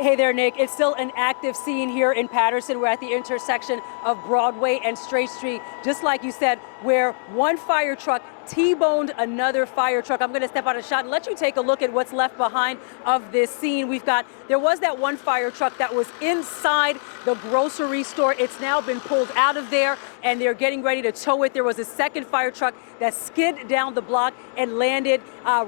Hey there, Nick. It's still an active scene here in Paterson. We're at the intersection of Broadway and Straight Street, just like you said, where one fire truck T-boned another fire truck. I'm going to step out of shot and let you take a look at what's left behind of this scene. There was that one fire truck that was inside the grocery store. It's now been pulled out of there, and they're getting ready to tow it. There was a second fire truck that skid down the block and landed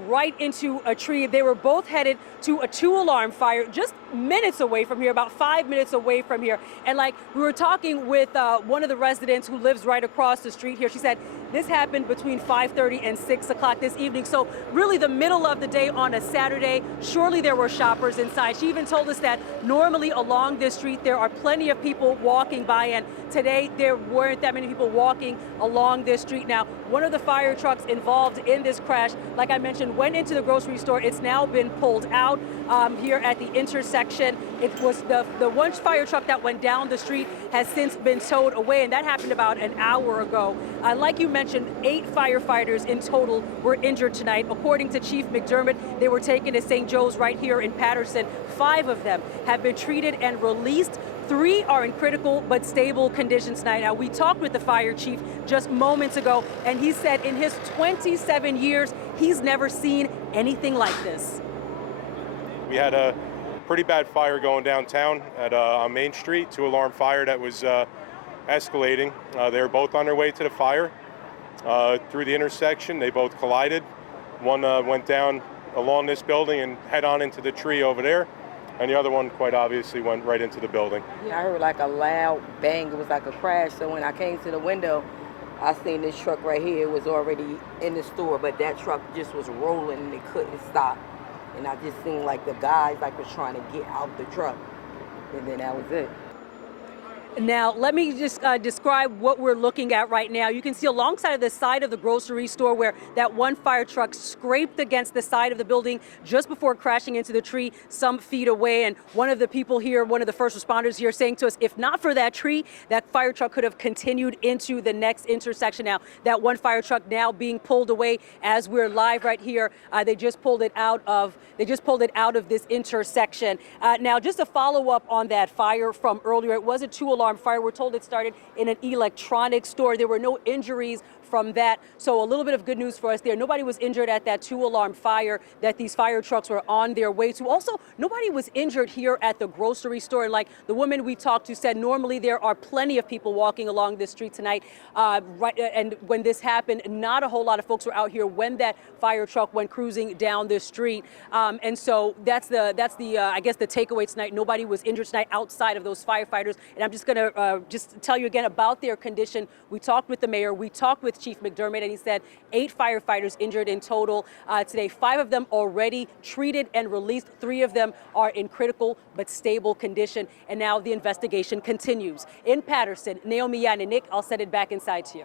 right into a tree. They were both headed to a 2-alarm fire just minutes away from here, about 5 minutes away from here. And like we were talking with one of the residents who lives right across the street here, she said this happened between 5:30 and 6 o'clock this evening. So really the middle of the day on a Saturday. Surely there were shoppers inside. She even told us that normally along this street there are plenty of people walking by, and today there weren't that many people walking along this street. Now, one of the fire trucks involved in this crash, like I mentioned, went into the grocery store. It's now been pulled out here at the intersection. It was the one fire truck that went down the street has since been towed away, and that happened about an hour ago. Like you mentioned, 8 firefighters in total were injured tonight. According to Chief McDermott, they were taken to St. Joe's right here in Paterson. 5 of them have been treated and released. 3 are in critical but stable conditions tonight. Now, we talked with the fire chief just moments ago, and he said in his 27 years, he's never seen anything like this. We had a pretty bad fire going downtown on Main Street, 2-alarm fire that was escalating. They were both on their way to the fire through the intersection. They both collided. One went down along this building and head on into the tree over there, and the other one quite obviously went right into the building. Yeah, I heard like a loud bang. It was like a crash. So when I came to the window, I seen this truck right here. It was already in the store, but that truck just was rolling and it couldn't stop. And I just seen like the guys like was trying to get out the truck, and then that was it. Now, let me just describe what we're looking at right now. You can see alongside of the side of the grocery store where that one fire truck scraped against the side of the building just before crashing into the tree some feet away. And one of the people here, one of the first responders here, saying to us, if not for that tree, that fire truck could have continued into the next intersection. Now, that one fire truck now being pulled away as we're live right here. They just pulled it out of this intersection. Now, just to follow up on that fire from earlier, it was a 2-alarm fire. We're told it started in an electronics store. There were no injuries from that. So a little bit of good news for us there. Nobody was injured at that 2-alarm fire that these fire trucks were on their way to. Also, nobody was injured here at the grocery store. Like the woman we talked to said, normally there are plenty of people walking along this street tonight. And when this happened, not a whole lot of folks were out here when that fire truck went cruising down the street. And so that's the I guess the takeaway tonight. Nobody was injured tonight outside of those firefighters. And I'm just going to just tell you again about their condition. We talked with the mayor. We talked with Chief McDermott, and he said 8 firefighters injured in total today. 5 of them already treated and released. 3 of them are in critical but stable condition. And now the investigation continues. In Paterson, Naomi Yan and Nick, I'll send it back inside to you.